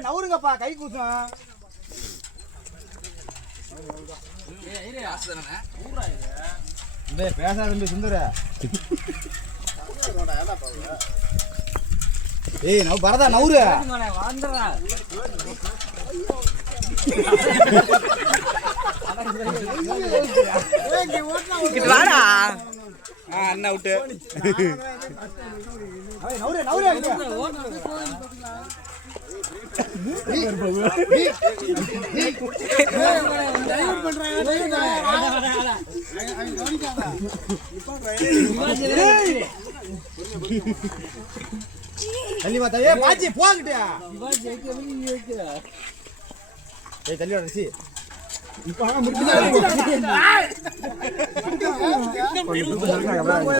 நவுருங்கப்பா கை கூசும் பேசாத சுந்தர ஏய் நவ பரதா நவுரு வாடா அண்ணா விட்டு நவுரு நவுரு தள்ளி பார்த்தா ஏ பாச்சி போங்கட்டியா ஏய் தள்ளி வா ரிசி இப்போ